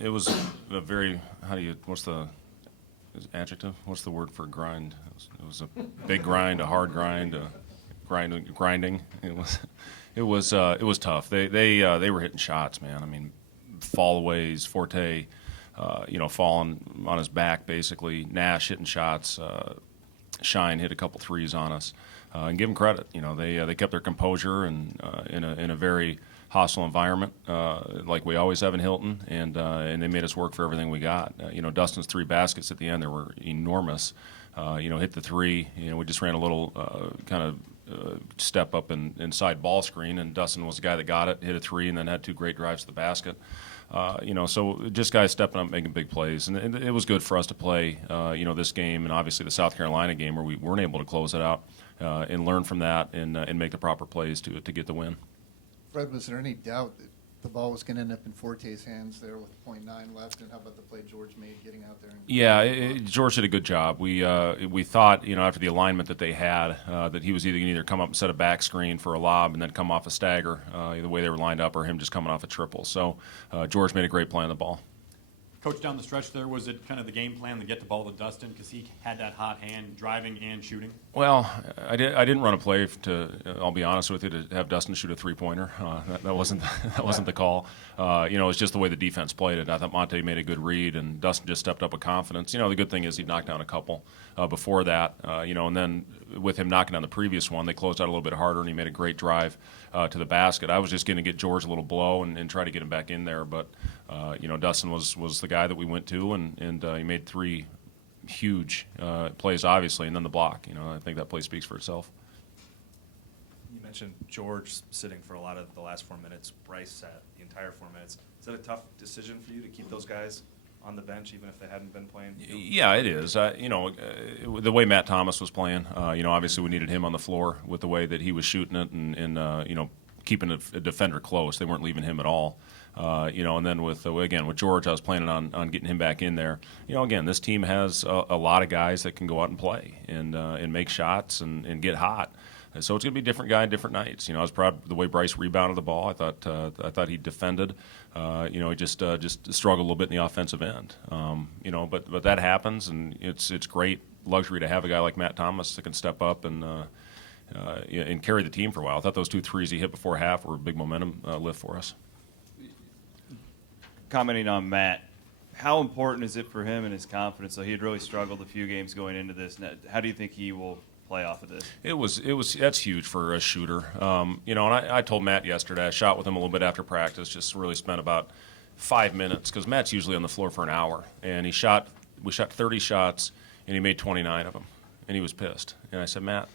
It was a very, what's the adjective? What's the word for grind? It was a big grind, a hard grind, grinding. It was tough. They were hitting shots, man. I mean, fallaways, Forte, falling on his back basically. Nash hitting shots. Shine hit a couple threes on us, and give them credit. They kept their composure and in a very hostile environment, like we always have in Hilton, and they made us work for everything we got. Dustin's 3 baskets at the end, they were enormous. Hit the 3. We just ran a little kind of step up inside ball screen, and Dustin was the guy that got it, hit a 3, and then had 2 great drives to the basket. So just guys stepping up, making big plays, and it was good for us to play. This game, and obviously the South Carolina game, where we weren't able to close it out, and learn from that, and make the proper plays to get the win. Fred, was there any doubt that the ball was going to end up in Forte's hands there with 0.9 left? And how about the play George made getting out there? George did a good job. We thought, after the alignment that they had, that he was either going to come up and set a back screen for a lob and then come off a stagger, the way they were lined up, or him just coming off a triple. So George made a great play on the ball. Coach, down the stretch there, was it kind of the game plan to get the ball to Dustin because he had that hot hand driving and shooting? Well, I didn't run a play I'll be honest with you, to have Dustin shoot a 3-pointer. That wasn't the call. It was just the way the defense played it. I thought Monte made a good read, and Dustin just stepped up with confidence. The good thing is he knocked down a couple before that, and then with him knocking down the previous one, they closed out a little bit harder, and he made a great drive to the basket. I was just going to get George a little blow and try to get him back in there, but Dustin was the guy that we went to, and he made 3 huge plays, obviously, and then the block. I think that play speaks for itself. You mentioned George sitting for a lot of the last 4 minutes. Bryce sat the entire 4 minutes. Is that a tough decision for you to keep those guys on the bench, even if they hadn't been playing? Yeah, it is. The way Matt Thomas was playing, obviously we needed him on the floor with the way that he was shooting it and keeping a defender close. They weren't leaving him at all. And then with George, I was planning on getting him back in there. Again, this team has a lot of guys that can go out and play and make shots and get hot. And so it's going to be a different guy, different nights. I was proud of the way Bryce rebounded the ball. I thought he defended. He just struggled a little bit in the offensive end. But that happens, and it's great luxury to have a guy like Matt Thomas that can step up and carry the team for a while. I thought those 2 threes he hit before half were a big momentum lift for us. Commenting on Matt, how important is it for him and his confidence? So he had really struggled a few games going into this. How do you think he will play off of this? That's huge for a shooter. And I told Matt yesterday, I shot with him a little bit after practice, just really spent about 5 minutes, because Matt's usually on the floor for an hour, and we shot 30 shots, and he made 29 of them, and he was pissed. And I said, Matt,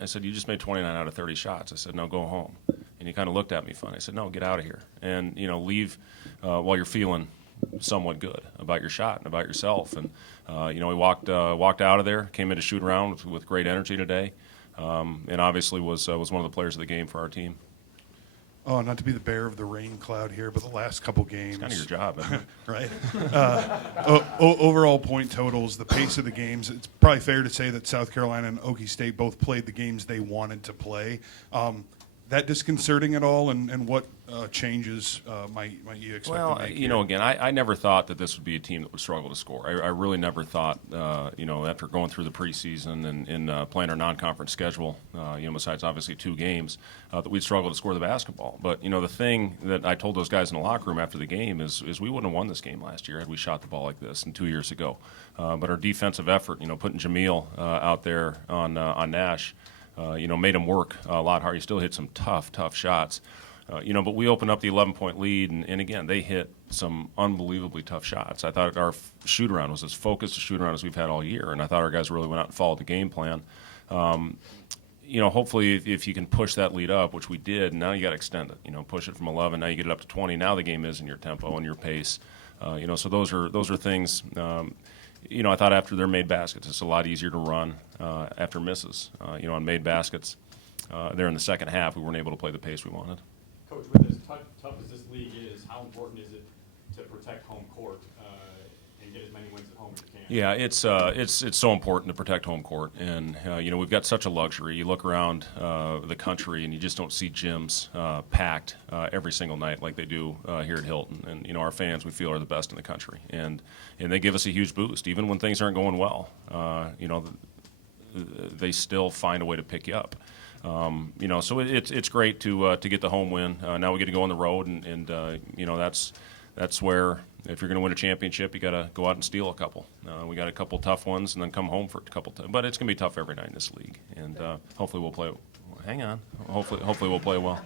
you just made 29 out of 30 shots. I said, no, go home. And he kind of looked at me funny. I said, no, get out of here. And, leave while you're feeling somewhat good about your shot and about yourself. And, we walked out of there, came in to shoot around with great energy today, and obviously was one of the players of the game for our team. Oh, not to be the bearer of the rain cloud here, but the last couple games. It's kind of your job, isn't it? Right. Overall point totals, the pace of the games, it's probably fair to say that South Carolina and Okie State both played the games they wanted to play. That disconcerting at all, and what changes might you expect to make here? Again, I never thought that this would be a team that would struggle to score. I really never thought, after going through the preseason and playing our non-conference schedule, besides obviously 2 games, that we'd struggle to score the basketball. But, the thing that I told those guys in the locker room after the game is we wouldn't have won this game last year had we shot the ball like this and 2 years ago. But our defensive effort, putting Jameel out there on Nash, made him work a lot harder. He still hit some tough shots. But we opened up the 11-point lead, and again, they hit some unbelievably tough shots. I thought our shoot-around was as focused a shoot-around as we've had all year, and I thought our guys really went out and followed the game plan. Hopefully if you can push that lead up, which we did, now you got to extend it. Push it from 11, now you get it up to 20. Now the game is in your tempo and your pace. So those are things. I thought after their made baskets, it's a lot easier to run after misses. On made baskets, there in the second half, we weren't able to play the pace we wanted. Coach, with as tough as this league is, how important is it to protect home court? And to get as many wins at home as you can. Yeah, it's so important to protect home court, and we've got such a luxury. You look around the country, and you just don't see gyms packed every single night like they do here at Hilton. And our fans, we feel, are the best in the country, and they give us a huge boost, even when things aren't going well. They still find a way to pick you up. So it's great to get the home win. Now we get to go on the road, and that's where, if you're going to win a championship, you got to go out and steal a couple. We got a couple tough ones, and then come home for a couple. But it's going to be tough every night in this league, and hopefully we'll play. Hang on. Hopefully we'll play well.